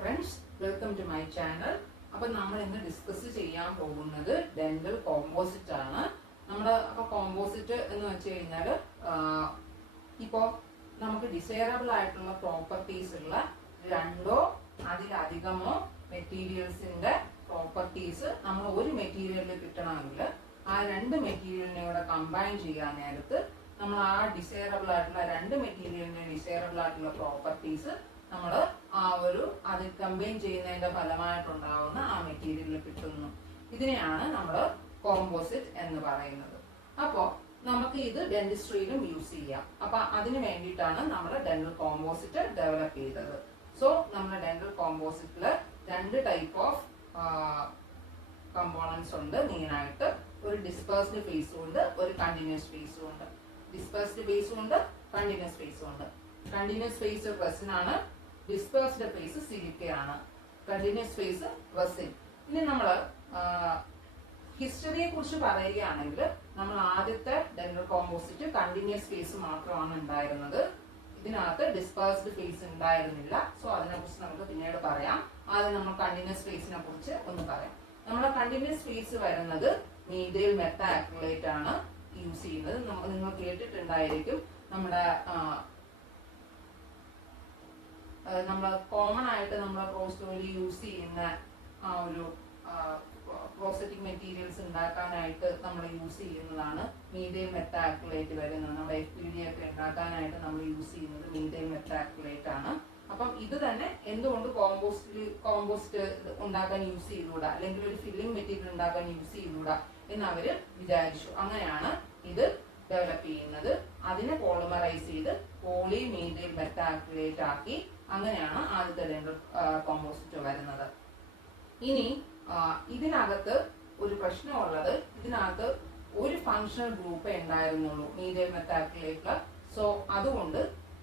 Friends, welcome to my channel. അപ്പൊ നമ്മൾ ഇന്ന് ഡിസ്കസ് ചെയ്യാൻ പോകുന്നത് ഡെന്റൽ കോമ്പോസിറ്റ് ആണ്. അപ്പൊ കോമ്പോസിറ്റ് എന്ന് വെച്ച് കഴിഞ്ഞാൽ ഇപ്പോ നമുക്ക് ഡിസൈറബിൾ ആയിട്ടുള്ള പ്രോപ്പർട്ടീസ് ഉള്ള രണ്ടോ അതിലധികമോ മെറ്റീരിയൽസിന്റെ പ്രോപ്പർട്ടീസ് നമ്മൾ ഒരു മെറ്റീരിയലിൽ കിട്ടണമെങ്കിൽ ആ രണ്ട് മെറ്റീരിയലിനെ കൂടെ കമ്പൈൻ ചെയ്യാൻ നേരത്ത് നമ്മൾ ആ ഡിസൈറബിൾ ആയിട്ടുള്ള രണ്ട് മെറ്റീരിയലിന്റെ ഡിസൈറബിൾ ആയിട്ടുള്ള പ്രോപ്പർട്ടീസ് നമ്മൾ അത് കമ്പൈൻ ചെയ്യുന്നതിന്റെ ഫലമായിട്ടുണ്ടാവുന്ന ആ മെറ്റീരിയലിൽ കിട്ടുന്നു. ഇതിനെയാണ് നമ്മൾ കോമ്പോസിറ്റ് എന്ന് പറയുന്നത്. അപ്പോൾ നമുക്ക് ഇത് ഡെന്റിസ്ട്രിയിലും യൂസ് ചെയ്യാം. അപ്പൊ അതിന് വേണ്ടിയിട്ടാണ് നമ്മൾ ഡെന്റൽ കോമ്പോസിറ്റ് ഡെവലപ്പ് ചെയ്തത്. സോ നമ്മുടെ ഡെന്റൽ കോമ്പോസിറ്റില് രണ്ട് ടൈപ്പ് ഓഫ് കമ്പോണൻസ് ഉണ്ട്. മെയിനായിട്ട് ഒരു ഡിസ്പേഴ്സ്ഡ് ഫേസും ഉണ്ട്, ഒരു കണ്ടിന്യൂസ് ഫേസും ഉണ്ട്. ഡിസ്പേഴ്സ്ഡ് ഫേസും ഉണ്ട്, കണ്ടിന്യൂസ് ഫേസും ഉണ്ട്. കണ്ടിന്യൂസ് ഫേസ് റെസിൻ ആണ്, ഡിസ്പേഴ്സ്ഡ് ഫേസ് സിലിക്കയാണ്. Continuous phase resin. ഇനി നമ്മൾ ഹിസ്റ്ററിയെ കുറിച്ച് പറയുകയാണെങ്കിൽ നമ്മൾ ആദ്യത്തെ ഡെന്റൽ കോമ്പോസിറ്റ് കണ്ടിന്യൂസ് ഫേസ് മാത്രമാണ് ഉണ്ടായിരുന്നത്. ഇതിനകത്ത് ഡിസ്പേഴ്സ്ഡ് ഫേസ് ഉണ്ടായിരുന്നില്ല. സോ അതിനെ കുറിച്ച് നമുക്ക് പിന്നീട് പറയാം. ആദ്യം നമ്മൾ കണ്ടിന്യൂസ് ഫേസിനെ കുറിച്ച് ഒന്ന് പറയാം. നമ്മുടെ കണ്ടിന്യൂസ് ഫേസ് വരുന്നത് മീഡിയൽ മെത്ത ആക്രിലേറ്റ് ആണ് യൂസ് ചെയ്യുന്നത്. നിങ്ങൾ കേട്ടിട്ടുണ്ടായിരിക്കും. നമ്മൾ കോമൺ ആയിട്ട് നമ്മൾ പ്രോസ്റ്റോയിൽ യൂസ് ചെയ്യുന്ന ആ ഒരു പ്രോസ്റ്ററ്റിക് മെറ്റീരിയൽസ് ഉണ്ടാക്കാനായിട്ട് നമ്മൾ യൂസ് ചെയ്യുന്നതാണ് മീഡിയൽ മെത്ത ആക്രിലേറ്റ് വരുന്നത്. നമ്മുടെ FPD ഒക്കെ ഉണ്ടാക്കാനായിട്ട് നമ്മൾ യൂസ് ചെയ്യുന്നത് മീഡിയൽ മെത്ത ആക്രിലേറ്റ് ആണ്. അപ്പം ഇത് തന്നെ എന്തുകൊണ്ട് കോമ്പോസ്റ്റ് ഉണ്ടാക്കാൻ യൂസ് ചെയ്തുകൂടാ, അല്ലെങ്കിൽ ഒരു ഫില്ലിംഗ് മെറ്റീരിയൽ ഉണ്ടാക്കാൻ യൂസ് ചെയ്തുകൂടാ എന്ന് അവര് വിചാരിച്ചു. അങ്ങനെയാണ് ഇത് ഡെവലപ്പ് ചെയ്യുന്നത്. അതിനെ പോളിമറൈസ് ചെയ്ത് പോളി മീഡിയൽ മെത്ത ആക്രിലേറ്റ് ആക്കി. അങ്ങനെയാണ് ആദ്യത്തെ ഡെന്റൽ കോമ്പോസിറ്റ് വരുന്നത്. ഇനി ഇതിനകത്ത് ഒരു പ്രശ്നമുള്ളത്, ഇതിനകത്ത് ഒരു ഫങ്ഷണൽ ഗ്രൂപ്പേ ഉണ്ടായിരുന്നുള്ളൂ മീഡിയൽ മെത്ത ആക്രിലേറ്റില്. സോ അതുകൊണ്ട്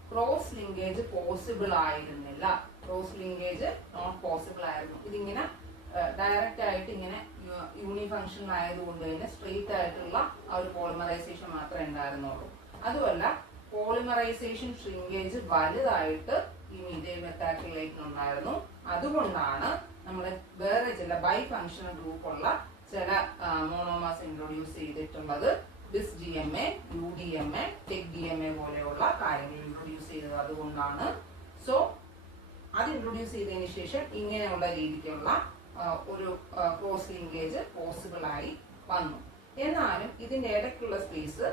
ക്രോസ് ലിങ്കേജ് പോസിബിൾ ആയിരുന്നില്ല. ക്രോസ് ലിങ്കേജ് നോട്ട് പോസിബിൾ ആയിരുന്നു. ഇതിങ്ങനെ ഡയറക്റ്റ് ആയിട്ട് ഇങ്ങനെ യൂണിഫങ്ഷണൽ ആയതുകൊണ്ട് തന്നെ സ്ട്രെയിറ്റ് ആയിട്ടുള്ള ആ ഒരു പോളിമറൈസേഷൻ മാത്രമേ ഉണ്ടായിരുന്നുള്ളൂ. അതുമല്ല, പോളിമറൈസേഷൻ ഷ്രിങ്കേജ് വലുതായിട്ട് ഈ മീഡിയൽ മെത്ത ആക്രിലേറ്റിനുണ്ടായിരുന്നു. അതുകൊണ്ടാണ് നമ്മൾ വേറെ ചില ബൈ ഫങ്ഷണൽ ഗ്രൂപ്പുള്ള ചില മോണോമേഴ്സ് ഇൻട്രൊഡ്യൂസ് ചെയ്തിട്ടുള്ളത്. ബിസ് GMA, UDMA, ടെക് DMA പോലെയുള്ള കാര്യങ്ങൾ ഇൻട്രൊഡ്യൂസ് ചെയ്തത് അതുകൊണ്ടാണ്. സോ അത് ഇൻട്രൊഡ്യൂസ് ചെയ്തതിന് ശേഷം ഇങ്ങനെയുള്ള രീതിക്കുള്ള ഒരു ക്രോസ് ലിങ്കേജ് പോസിബിൾ ആയി വന്നു. എന്നാലും ഇതിന്റെ ഇടയ്ക്കുള്ള സ്പേസ്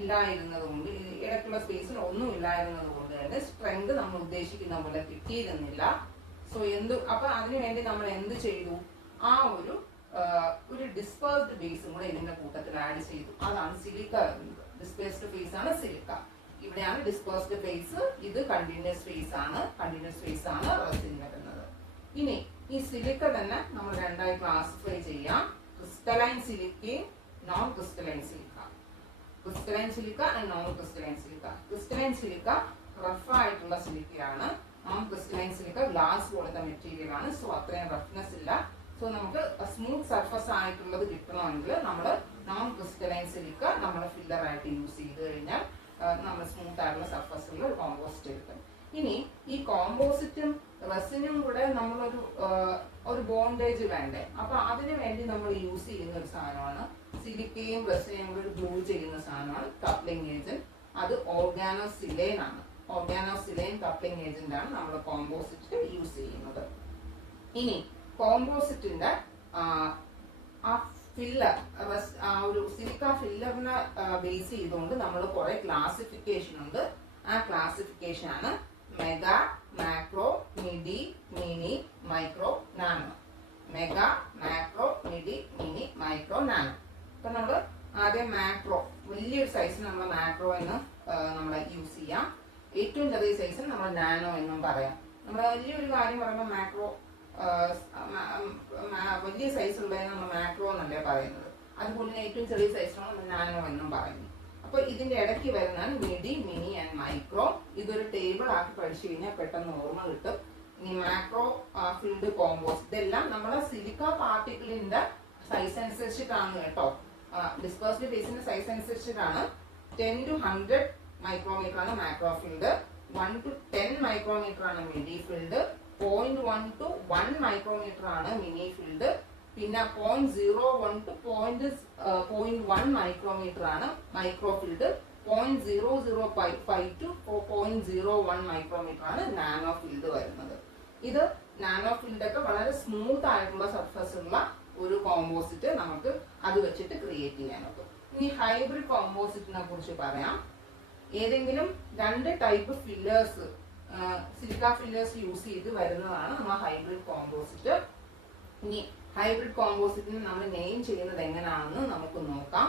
ഇല്ലായിരുന്നത് കൊണ്ട്, ഇടയ്ക്കുള്ള സ്പേസിൽ ഒന്നും ഇല്ലായിരുന്നത് കൊണ്ട് തന്നെ സ്ട്രെങ്ത് നമ്മൾ ഉദ്ദേശിക്കുന്ന പോലെ കിട്ടിയിരുന്നില്ല. സോ അപ്പൊ അതിനുവേണ്ടി നമ്മൾ എന്ത് ചെയ്തു? ആ ഒരു ഡിസ്പേഴ്സ്ഡ് ബേസും കൂടെ ഇതിന്റെ കൂട്ടത്തിൽ ആഡ് ചെയ്തു. അതാണ് സിലിക്ക. ഡിസ്പേഴ്സ്ഡ് ഫേസ് ആണ് സിലിക്ക. ഇവിടെയാണ് ഡിസ്പേഴ്സ്ഡ് ഫേസ്. ഇത് കണ്ടിന്യൂസ് ഫേസ് ആണ്. കണ്ടിന്യൂസ് ഫേസ് ആണ് റെസിൻ വരുന്നത്. ഇനി ഈ സിലിക്ക തന്നെ നമ്മൾ രണ്ടായി ക്ലാസിഫൈ ചെയ്യാം. ക്രിസ്റ്റലൈൻ സിലിക്കയും non crystalline silica. Crystalline silica and non crystalline silica. Crystalline silica rough ആയിട്ടുള്ള സിലിക്കയാണ്. നോൺ ക്രിസ്റ്റലൈൻ സിലിക്ക ഗ്ലാസ് പോലത്തെ മെറ്റീരിയൽ ആണ്. സോ അത്രയും റഫ്നെസ് ഇല്ല. സോ നമുക്ക് സ്മൂത്ത് സർഫസ് ആയിട്ടുള്ളത് കിട്ടണമെങ്കിൽ നമ്മൾ നോൺ ക്രിസ്റ്റലൈൻ സിലിക്ക നമ്മുടെ ഫില്ലർ ആയിട്ട് യൂസ് ചെയ്ത് കഴിഞ്ഞാൽ നമ്മൾ സ്മൂത്ത് ആയിട്ടുള്ള സർഫസിലുള്ള ഒരു കോമ്പോസിറ്റ് കിട്ടും. ഇനി ഈ കോമ്പോസിറ്റും റെസിനും കൂടെ നമ്മളൊരു ബോണ്ടേജ് വേണ്ടേ? അപ്പൊ അതിനു വേണ്ടി നമ്മൾ യൂസ് ചെയ്യുന്ന ഒരു സാധനമാണ് സിലിക്കയും റെസിനെയും കൂടെ ഗ്ലൂ ചെയ്യുന്ന സാധനമാണ് കപ്ലിംഗ് ഏജന്റ്. അത് ഓർഗാനോസിലൈൻ ആണ്. ഓർഗാനോസിലൈൻ കപ്ലിംഗ് ഏജന്റ് ആണ് നമ്മൾ കോമ്പോസിറ്റ് യൂസ് ചെയ്യുന്നത്. ഇനി കോമ്പോസിറ്റിന്റെ ആ ഫില്ലർ, ഒരു സിലിക്ക ഫില്ലറിനെ ബേസ് ചെയ്തുകൊണ്ട് നമ്മൾ കുറെ ക്ലാസിഫിക്കേഷൻ ഉണ്ട്. ആ ക്ലാസിഫിക്കേഷൻ ആണ് mega, macro, midi, mini, micro, nano. Mega, macro, midi, mini, micro, nano. അപ്പൊ നമ്മൾ ആദ്യം മാക്രോ, വലിയൊരു സൈസിന് നമ്മൾ മാക്രോ എന്ന് നമ്മൾ യൂസ് ചെയ്യാം. ഏറ്റവും ചെറിയ സൈസിന് നമ്മൾ നാനോ എന്നും പറയാം. നമ്മൾ വലിയൊരു കാര്യം പറയുമ്പോൾ മാക്രോ, വലിയ സൈസ് ഉള്ളതിന് നമ്മൾ മാക്രോ എന്നല്ലേ പറയുന്നത്. അതുപോലെ ഏറ്റവും ചെറിയ സൈസിനാണ് നമ്മൾ നാനോ എന്നും പറയുന്നത്. അപ്പൊ ഇതിന്റെ ഇടയ്ക്ക് വരുന്നതാണ് മിഡി, മിനി ആൻഡ് മൈക്രോ. ഇതൊരു ടേബിൾ ആക്കി പഠിച്ചു കഴിഞ്ഞാൽ പെട്ടെന്ന് ഓർമ്മ കിട്ടും. ഇനി മാക്രോ ഫിൽഡ് കോമ്പോസിറ്റ് ഇതെല്ലാം നമ്മളെ സിലിക്ക പാർട്ടിക്കിളിന്റെ സൈസ് അനുസരിച്ചിട്ടാണ് കേട്ടോ. ഡിസ്പേഴ്സ്ഡ് ഫേസിന്റെ സൈസ് അനുസരിച്ചിട്ടാണ്. 10 to 100 മൈക്രോമീറ്റർ ആണ് മാക്രോ ഫിൽഡ്, 1 to 10 മൈക്രോമീറ്റർ ആണ് മിഡി ഫിൽഡ്, 0.1 to 1 മൈക്രോമീറ്റർ ആണ് മിനി ഫീൽഡ്. പിന്നെ 0.01 to 0.1 മൈക്രോമീറ്റർ ആണ് മൈക്രോ ഫീൽഡ്. 0.005 to 0.01 മൈക്രോമീറ്റർ ആണ് നാനോ ഫീൽഡ് വരുന്നത്. ഇത് നാനോ ഫീൽഡ് ഒക്കെ വളരെ സ്മൂത്ത് ആയിട്ടുള്ള സർഫസ് ഉള്ള ഒരു കോമ്പോസിറ്റ് നമുക്ക് അത് വെച്ചിട്ട് ക്രിയേറ്റ് ചെയ്യാൻ പറ്റും. ഇനി ഹൈബ്രിഡ് കോമ്പോസിറ്റിനെ കുറിച്ച് പറയാം. ഏതെങ്കിലും രണ്ട് type fillers, silica fillers use ചെയ്ത് വരുന്നതാണ് നമ്മൾ ഹൈബ്രിഡ് കോമ്പോസിറ്റ്. ഇനി ഹൈബ്രിഡ് കോമ്പോസിറ്റിന് നമ്മൾ നെയിം ചെയ്യുന്നത് എങ്ങനെയാണെന്ന് നമുക്ക് നോക്കാം.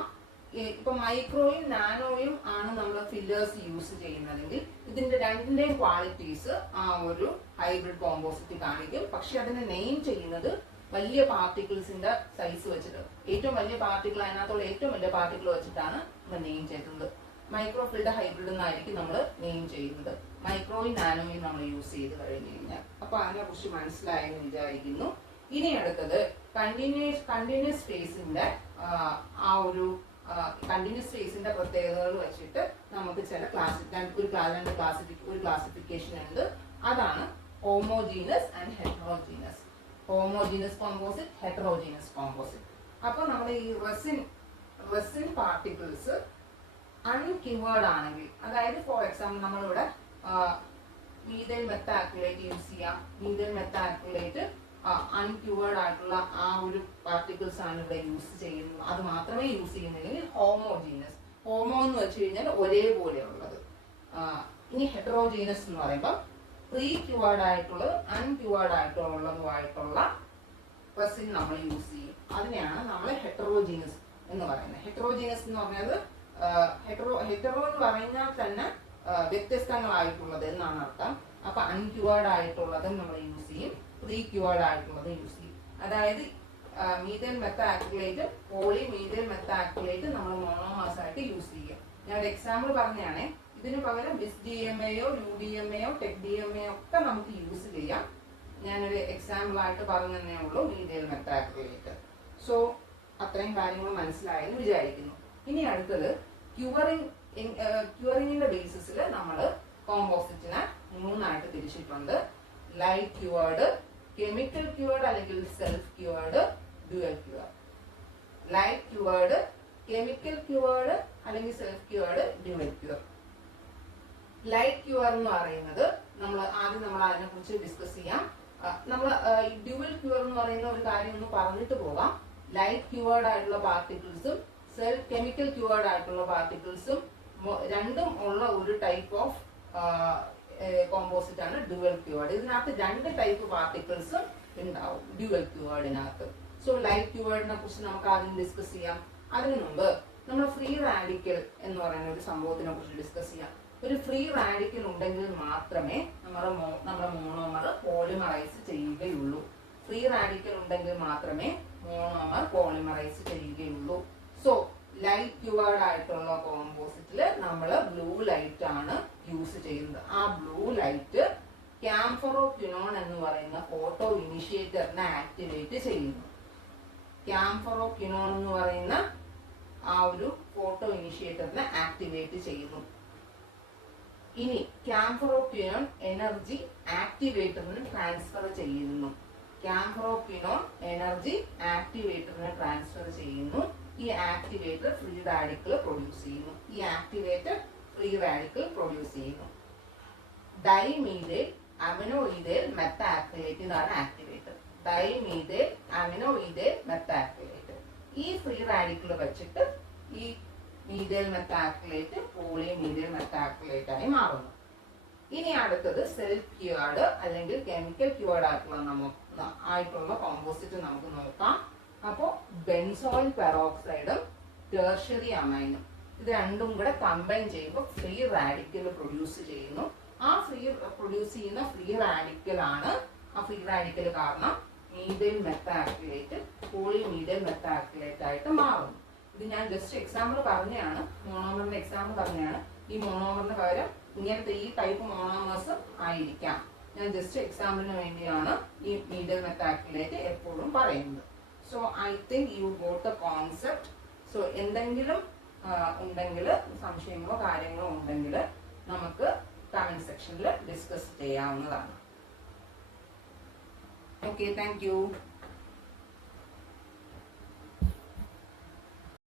ഇപ്പൊ മൈക്രോയും നാനോയും ആണ് നമ്മൾ ഫില്ലേഴ്സ് യൂസ് ചെയ്യുന്നതെങ്കിൽ ഇതിന്റെ രണ്ടിന്റെയും ക്വാളിറ്റീസ് ആ ഒരു ഹൈബ്രിഡ് കോമ്പോസിറ്റ് കാണിക്കും. പക്ഷെ അതിനെ നെയിം ചെയ്യുന്നത് വലിയ പാർട്ടിക്കിൾസിന്റെ സൈസ് വെച്ചിട്ട്, ഏറ്റവും വലിയ പാർട്ടിക്കിൾ, അതിനകത്തുള്ള ഏറ്റവും വലിയ പാർട്ടിക്കിൾ വെച്ചിട്ടാണ് നമ്മൾ നെയിം ചെയ്യുന്നത്. മൈക്രോ ഫീൽഡ് ഹൈബ്രിഡ് എന്നായിരിക്കും നമ്മൾ നെയിം ചെയ്യുന്നത്. മൈക്രോയും നാനോയും നമ്മൾ യൂസ് ചെയ്ത് കഴിഞ്ഞു കഴിഞ്ഞാൽ. അപ്പൊ അതിനെ കുറിച്ച് മനസ്സിലായെന്ന് വിചാരിക്കുന്നു. ഇനി അടുത്തത് കണ്ടിന്യൂസ് സ്പേസിന്റെ ആ ഒരു കണ്ടിന്യൂസ് സ്പേസിന്റെ പ്രത്യേകതകൾ വെച്ചിട്ട് നമുക്ക് ചില ക്ലാസിഫിക്കേഷൻ ഉണ്ട്. അതാണ് homogeneous and heterogeneous. Homogeneous composite, heterogeneous composite. അപ്പൊ നമ്മൾ ഈ റെസിൻ പാർട്ടിക്കിൾസ് അൺക്യൂവേർഡ് ആണെങ്കിൽ, അതായത് ഫോർ എക്സാമ്പിൾ നമ്മളിവിടെ മീഥൈൽ മെത്താക്രിലേറ്റ് യൂസ് ചെയ്യാം. മീഥൈൽ മെത്താക്രിലേറ്റ് അൺക്യൂവേർഡ് ആയിട്ടുള്ള ആ ഒരു പാർട്ടിക്കിൾസ് ആണ് ഇവിടെ യൂസ് ചെയ്യുന്നത്. അത് മാത്രമേ യൂസ് ചെയ്യുന്നില്ലെങ്കിൽ ഹോമോജീനസ്. ഹോമോ എന്ന് വെച്ച് കഴിഞ്ഞാൽ ഒരേപോലെയുള്ളത്. ഇനി ഹെറ്ററോജീനസ് എന്ന് പറയുമ്പോൾ പ്രീ ക്യൂവേർഡ് ആയിട്ടുള്ളത് അൺക്യൂവേർഡ് ആയിട്ടുള്ളതുമായിട്ടുള്ള റെസിൻ നമ്മൾ യൂസ് ചെയ്യും. അതിനെയാണ് നമ്മൾ ഹെറ്ററോജീനസ് എന്ന് പറയുന്നത്. ഹെറ്ററോജീനസ് എന്ന് പറഞ്ഞത് ഹെറ്ററോ എന്ന് പറഞ്ഞാൽ തന്നെ വ്യത്യസ്തങ്ങളായിട്ടുള്ളത് എന്നാണ് അർത്ഥം. അപ്പൊ അൺക്യൂവേർഡ് ആയിട്ടുള്ളത് നമ്മൾ യൂസ് ചെയ്യും, പ്രീ ക്യൂവേർഡ് ആയിട്ടുള്ളത് യൂസ് ചെയ്യും. അതായത് methyl methacrylate, poly methyl methacrylate നമ്മൾ മോണോമേഴ്സ് ആയിട്ട് യൂസ് ചെയ്യും. ഞാൻ ഒരു എക്സാമ്പിൾ പറഞ്ഞാണേ. ഇതിന് പകരം ബിസ് DMAയോ UDMAയോ ടെക് DMAയോ ഒക്കെ നമുക്ക് യൂസ് ചെയ്യാം. ഞാനൊരു എക്സാമ്പിൾ ആയിട്ട് പറഞ്ഞതേ ഉള്ളൂ മീഥൈൽ മെത്താക്രിലേറ്റ്. സോ അത്രയും കാര്യങ്ങൾ മനസ്സിലായെന്ന് വിചാരിക്കുന്നു. ഇനി അടുത്തത് ക്യൂറിങ്ങിന്റെ ബേസിസിൽ നമ്മൾ കോമ്പോസിറ്റിനെ മൂന്നായിട്ട് തിരിച്ചിട്ടുണ്ട്. ലൈറ്റ് ക്യൂവേർഡ്, കെമിക്കൽ ക്യൂവേർഡ് അല്ലെങ്കിൽ self cured, dual cured. Light cured, chemical cured അല്ലെങ്കിൽ self cured, dual cured. Light cure എന്ന് പറയുന്നത് നമ്മൾ അതിനെ കുറിച്ച് ഡിസ്കസ് ചെയ്യാം. നമ്മൾ ഡ്യുവൽ ക്യൂവർ എന്ന് പറയുന്ന ഒരു കാര്യം ഒന്ന് പറഞ്ഞിട്ട് പോകാം. ലൈറ്റ് ക്യൂവേർഡ് ആയിട്ടുള്ള പാർട്ടിക്കിൾസും കെമിക്കൽ ക്യൂവേർഡ് ആയിട്ടുള്ള പാർട്ടിക്കിൾസും രണ്ടും ഉള്ള ഒരു ടൈപ്പ് ഓഫ് കോമ്പോസിറ്റ് ആണ് ഡ്യുവൽ ക്യൂവേർഡ്. ഇതിനകത്ത് രണ്ട് ടൈപ്പ് പാർട്ടിക്കിൾസ് ഉണ്ടാവും ഡ്യുവൽ ക്യൂവേർഡിനകത്ത്. സോ ലൈറ്റ് ക്യൂവേർഡിനെ കുറിച്ച് നമുക്ക് ആദ്യം ഡിസ്കസ് ചെയ്യാം. അതിനു മുമ്പ് നമ്മൾ ഫ്രീ റാഡിക്കൽ എന്ന് പറയുന്ന ഒരു സംഭവത്തിനെ കുറിച്ച് ഡിസ്കസ് ചെയ്യാം. ഒരു ഫ്രീ റാഡിക്കൽ ഉണ്ടെങ്കിൽ മാത്രമേ നമ്മുടെ മോണോമർ പോളിമറൈസ് ചെയ്യുകയുള്ളൂ. ഫ്രീ റാഡിക്കൽ ഉണ്ടെങ്കിൽ മാത്രമേ മോണോമർ പോളിമറൈസ് ചെയ്യുകയുള്ളൂ. സോ ലൈറ്റ് ക്യൂവേർഡ് ആയിട്ടുള്ള കോമ്പോസിറ്റില് നമ്മൾ ബ്ലൂ ലൈറ്റ് ആണ് യൂസ് ചെയ്യുന്നത്. ആ ബ്ലൂ ലൈറ്റ് ക്യാംഫറോക്വിനോൺ എന്ന് പറയുന്ന ഫോട്ടോ ഇനിഷ്യേറ്ററിനെ ആക്ടിവേറ്റ് ചെയ്യുന്നു. ക്യാംഫറോക്വിനോൺ എന്ന് പറയുന്ന ആ ഒരു ഫോട്ടോ ഇനിഷ്യേറ്ററിനെ ആക്ടിവേറ്റ് ചെയ്യുന്നു. ഇനി ക്യാംഫറോക്വിനോൺ എനർജി ആക്ടിവേറ്ററിന് ട്രാൻസ്ഫർ ചെയ്യുന്നു. ക്യാംഫറോക്വിനോൺ എനർജി ആക്ടിവേറ്ററിന് ട്രാൻസ്ഫർ ചെയ്യുന്നു. ഈ ആക്ടിവേറ്റർ ഫ്രീ റാഡിക്കൽ പ്രൊഡ്യൂസ് ചെയ്യുന്നു. ഡൈമീഥൈൽ അമിനോഇഥൈൽ മെത്താക്രിലേറ്റ് ഇതാണ് ആക്ടിവേറ്റർ. Dimethyl അമിനോഇഥൈൽ methacrylate. ഈ ഫ്രീ റാഡിക്കൽ വെച്ചിട്ട് ഈ methyl methacrylate poly methyl methacrylate ആയി മാറുന്നു. ഇനി അടുത്തത് സെൽഫ് ക്യൂവേർഡ് അല്ലെങ്കിൽ കെമിക്കൽ ക്യൂവേർഡ് ആയിട്ടുള്ള കോമ്പോസിറ്റ് നമുക്ക് നോക്കാം. അപ്പോൾ ബെൻസോയിൽ പെറോക്സൈഡും ടെർഷ്യറി അമൈനും ഇത് രണ്ടും കൂടെ കമ്പൈൻ ചെയ്യുമ്പോൾ ഫ്രീ റാഡിക്കൽ പ്രൊഡ്യൂസ് ചെയ്യുന്നു. ആ പ്രൊഡ്യൂസ് ചെയ്യുന്ന ഫ്രീ റാഡിക്കൽ ആണ്, ആ ഫ്രീ റാഡിക്കൽ കാരണം methyl methacrylate poly methyl methacrylate ആയിട്ട് മാറുന്നു. ഇത് ഞാൻ ജസ്റ്റ് എക്സാമ്പിൾ പറഞ്ഞാണ്, മോണോമറിന്റെ എക്സാമ്പിൾ പറഞ്ഞാണ്. ഈ മോണോമറിന് പകരം ഇങ്ങനത്തെ ഈ ടൈപ്പ് മോണോമേഴ്സ് ആയിരിക്കാം. ഞാൻ ജസ്റ്റ് എക്സാമ്പിളിന് വേണ്ടിയാണ് ഈ മീഥൈൽ മെത്താക്രിലേറ്റ് എപ്പോഴും പറയുന്നത്. So I think you got the concept. So എന്തെങ്കിലും ഉണ്ടെങ്കിൽ, സംശയങ്ങളോ കാര്യങ്ങളോ ഉണ്ടെങ്കിൽ നമുക്ക് കമന്റ് സെക്ഷനിൽ ഡിസ്കസ് ചെയ്യാവുന്നതാണ്. Okay, thank you.